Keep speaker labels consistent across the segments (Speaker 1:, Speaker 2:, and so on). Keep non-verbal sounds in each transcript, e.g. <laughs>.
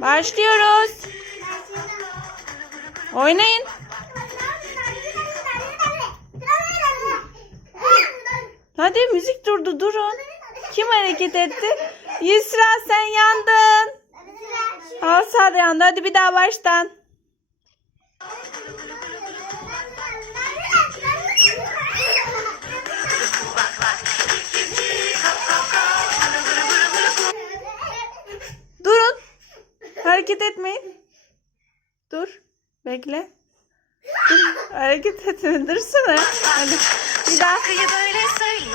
Speaker 1: Başlıyoruz. Oynayın. Hadi müzik durdu durun. Kim hareket etti? Yusra sen yandın. Hafsa da yandı. Hadi bir daha baştan. Hareket etmeyin. Dur. Bekle. Dur. Hareket etmeyin. Dursana. Hadi. Bir daha.
Speaker 2: Şarkıyı böyle söyleyelim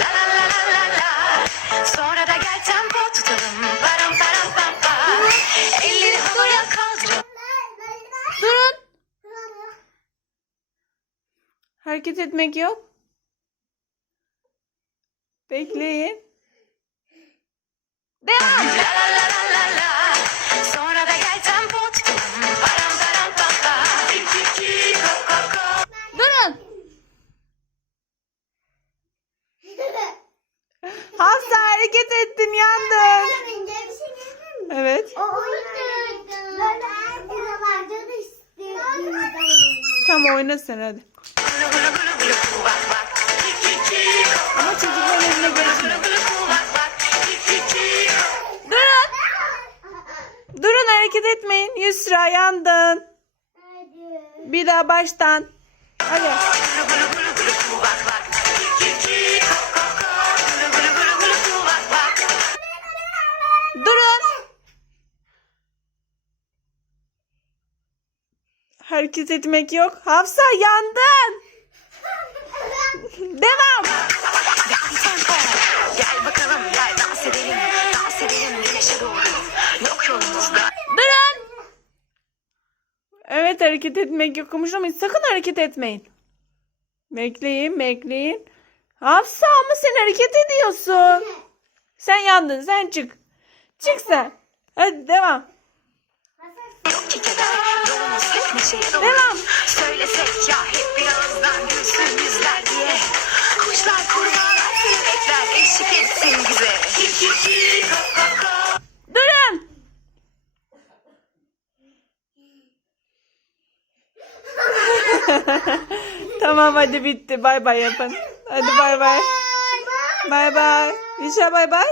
Speaker 2: la la la la la la Sonra da gel tempo tutalım Param param pam pam Elleri havaya kaldırın
Speaker 1: Durun. Hareket etmek yok. Bekleyin. Devam.
Speaker 2: La la la la la la
Speaker 1: Hafsa hareket ettin yandın. Evet. Tam oyna sen hadi. Ama çocukların eline geçme. Durun. Durun hareket etmeyin. Yusra yandın. Bir daha baştan. Hadi. Hareket etmek yok. Hafsa yandın. Devam.
Speaker 2: Yok.
Speaker 1: Durun. Evet hareket etmek yokmuş ama sakın hareket etmeyin. Bekleyin bekleyin. Hafsa ama sen hareket ediyorsun. Sen yandın sen çık. Çık sen. Hadi devam.
Speaker 2: Yok doğru.
Speaker 1: Devam.
Speaker 2: Söylesek ya hep birazdan gülsün yüzler diye. Kuşlar, kurbağalar, kelebekler eşlik etsin bize.
Speaker 1: Durun. <laughs> tamam hadi bitti. Bay bay yapın. Hadi bay bay. Bay bay. Yuşa bay bay.